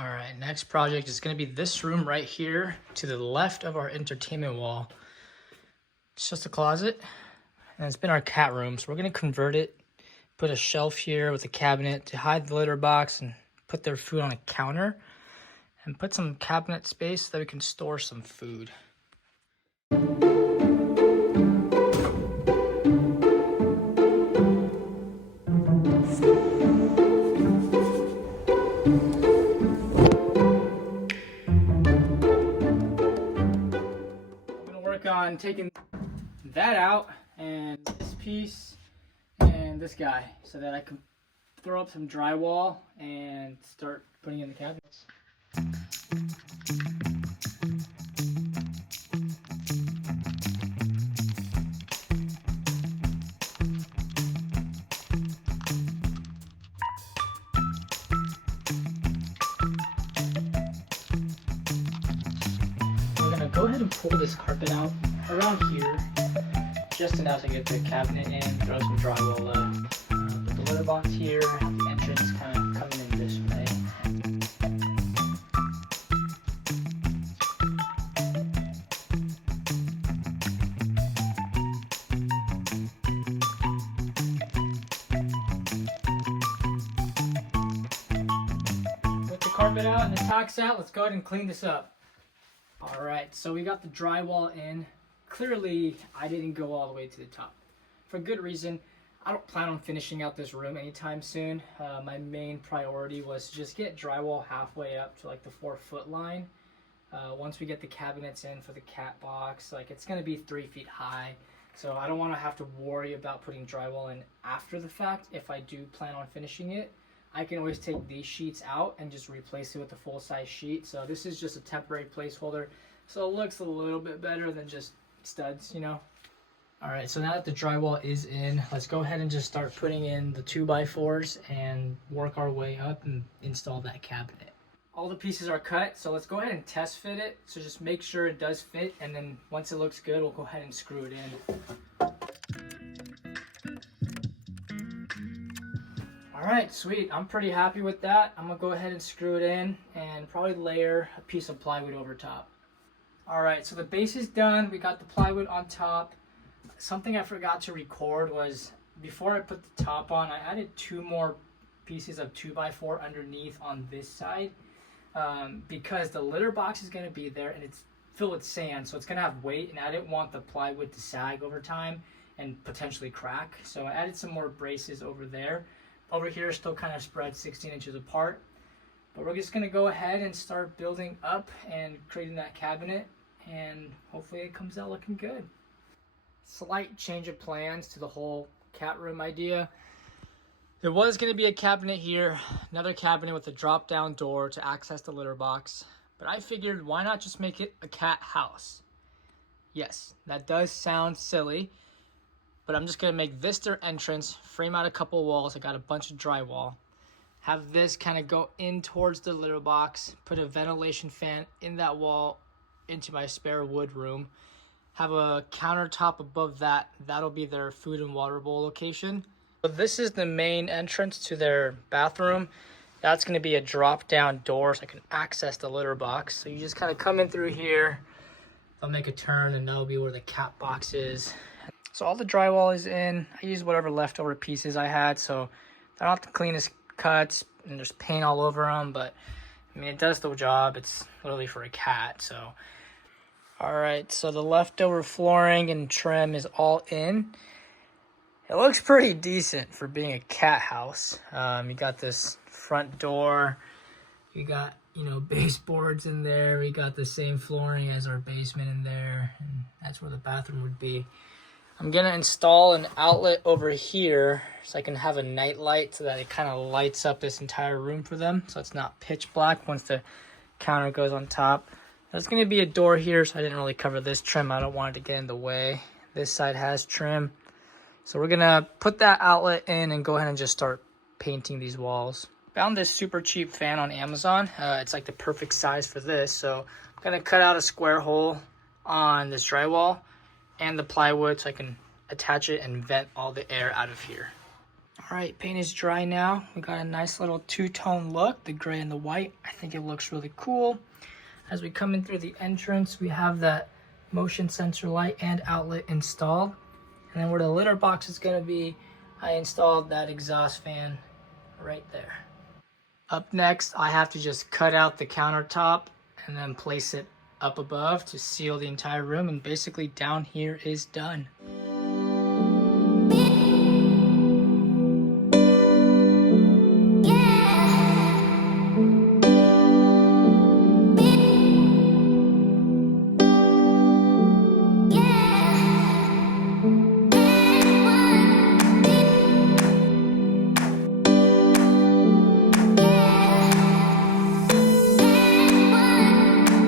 All right, next project is gonna be this room right here to the left of our entertainment wall. It's just a closet, and it's been our cat room, so we're gonna convert it, put a shelf here with a cabinet to hide the litter box and put their food on a counter, and put some cabinet space so that we can store some food. On taking that out and this piece and this guy so that I can throw up some drywall and start putting in the cabinets. We're gonna go ahead and pull this carpet out around here, just enough to get the cabinet in, throw some drywall up. Put the litter box here, have the entrance kind of coming in this way. With the carpet out and the tacks out, let's go ahead and clean this up. All right, so we got the drywall in. Clearly, I didn't go all the way to the top. For good reason. I don't plan on finishing out this room anytime soon. My main priority was to just get drywall halfway up to like the 4-foot line. Once we get the cabinets in for the cat box, like it's gonna be 3 feet high. So I don't wanna have to worry about putting drywall in after the fact. If I do plan on finishing it, I can always take these sheets out and just replace it with a full-size sheet. So this is just a temporary placeholder. So it looks a little bit better than just studs, you know. All right, so now that the drywall is in, let's go ahead and just start putting in the 2x4s and work our way up and install that cabinet. All the pieces are cut, so let's go ahead and test fit it. So just make sure it does fit, and then once it looks good, we'll go ahead and screw it in. All right, sweet. I'm pretty happy with that. I'm gonna go ahead and screw it in and probably layer a piece of plywood over top. All right, so the base is done. We got the plywood on top. Something I forgot to record was before I put the top on, I added 2 more pieces of 2x4 underneath on this side because the litter box is gonna be there and it's filled with sand, so it's gonna have weight, and I didn't want the plywood to sag over time and potentially crack. So I added some more braces over there. Over here, still kind of spread 16 inches apart. But we're just gonna go ahead and start building up and creating that cabinet, and hopefully it comes out looking good. Slight change of plans to the whole cat room idea. There was gonna be a cabinet here, another cabinet with a drop down door to access the litter box. But I figured, why not just make it a cat house? Yes, that does sound silly, but I'm just gonna make this their entrance, frame out a couple walls. I got a bunch of drywall. Have this kind of go in towards the litter box, put a ventilation fan in that wall into my spare wood room. Have a countertop above that. That'll be their food and water bowl location. So this is the main entrance to their bathroom. That's gonna be a drop down door so I can access the litter box. So you just kind of come in through here. They'll make a turn and that'll be where the cat box is. So all the drywall is in. I used whatever leftover pieces I had, so they're not the cleanest cuts and there's paint all over them, but I mean, it does the job. It's literally for a cat, so. All right, so the leftover flooring and trim is all in. It looks pretty decent for being a cat house. You got this front door. You got, you know, baseboards in there. We got the same flooring as our basement in there, and that's where the bathroom would be. I'm gonna install an outlet over here so I can have a night light so that it kind of lights up this entire room for them, so it's not pitch black once the counter goes on top. There's gonna be a door here, so I didn't really cover this trim. I don't want it to get in the way. This side has trim. So we're gonna put that outlet in and go ahead and just start painting these walls. Found this super cheap fan on Amazon. It's like the perfect size for this. So I'm gonna cut out a square hole on this drywall and the plywood so I can attach it and vent all the air out of here. All right, paint is dry now. We got a nice little two-tone look, the gray and the white. I think it looks really cool. As we come in through the entrance, we have that motion sensor light and outlet installed. And then where the litter box is gonna be, I installed that exhaust fan right there. Up next, I have to just cut out the countertop and then place it up above to seal the entire room, and basically down here is done.